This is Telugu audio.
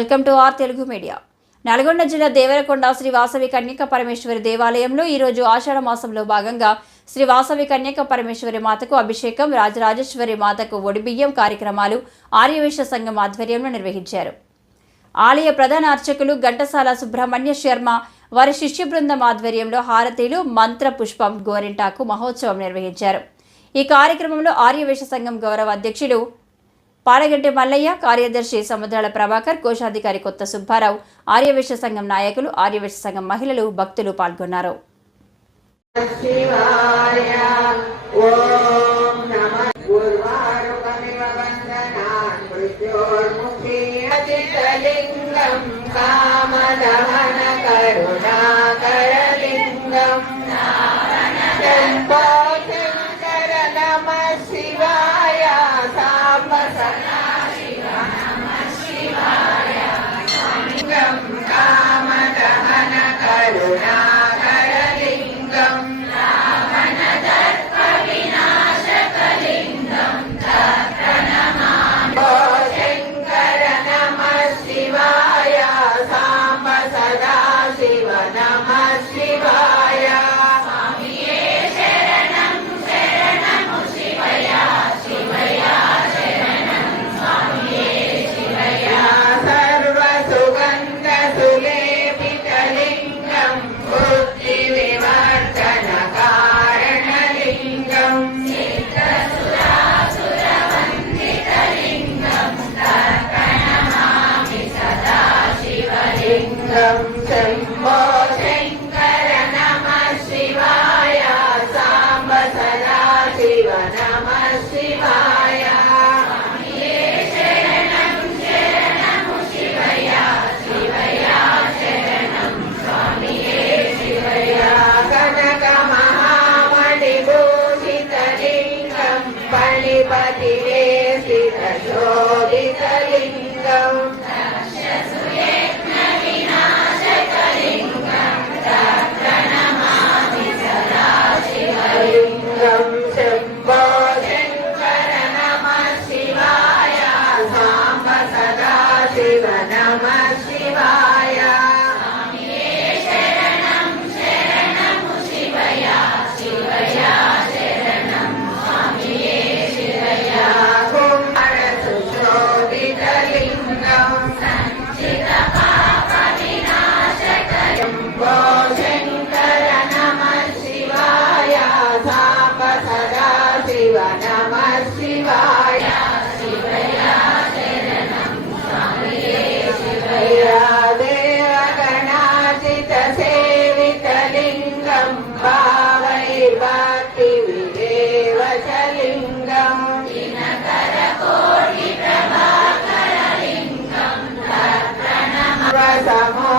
Welcome to our Telugu media. Nalgonda జిల్లా దేవరకొండ శ్రీ వాసవి కన్యక పరమేశ్వరి దేవాలయంలో ఈరోజు ఆషాఢ మాసంలో భాగంగా శ్రీ వాసవి కన్యక పరమేశ్వరి మాతకు అభిషేకం, రాజరాజేశ్వరి మాతకు ఒడిబియ్యం కార్యక్రమాలు ఆర్యవైశ్య సంఘం ఆధ్వర్యంలో నిర్వహించారు. ఆలయ ప్రధాన అర్చకులు ఘంటసాల సుబ్రహ్మణ్య శర్మ వారి శిష్య బృందం ఆధ్వర్యంలో హారతీలు, మంత్ర పుష్పం, గోరింటాకు మహోత్సవం నిర్వహించారు. ఈ కార్యక్రమంలో ఆర్యవైశ్య సంఘం గౌరవ అధ్యక్షులు పాలగంటి మల్లయ్య, కార్యదర్శి సముద్రాల ప్రభాకర్, కోశాధికారి కొత్త సుబ్బారావు, ఆర్యవైశ్య సంఘం నాయకులు, ఆర్యవైశ్య సంఘం మహిళలు, భక్తులు పాల్గొన్నారు. శంభో శంకర నమః శివాయ, సాంబ సదా శివ నమః శివాయ, శరణం శరణము శివయ, శివయ శరణం స్వామియే శివయ, కనక మహామణి భూషిత లింగం, పళిపతి వేసిత శోభిత లింగం, శంభో శంకర నమః శివాయ, సాంబ సదా శివ నమః శివాయ, శరణం శరణము శివయ, శివయ శరణం స్వామియే శివయ, కుమార సుశోభిత లింగం, సంచిత పాప వినాశక, శంభో శంకర నమః శివాయ, సాంబ సదా శివ నమః శివాయ, శివయ శరణం స్వామియే శివయ, దేవగణాచిత సేవిత లింగం, భావై భక్తి విదేవచ లింగం, దినకర కోటి ప్రభాకర లింగం, తత్ప్రణమ సమో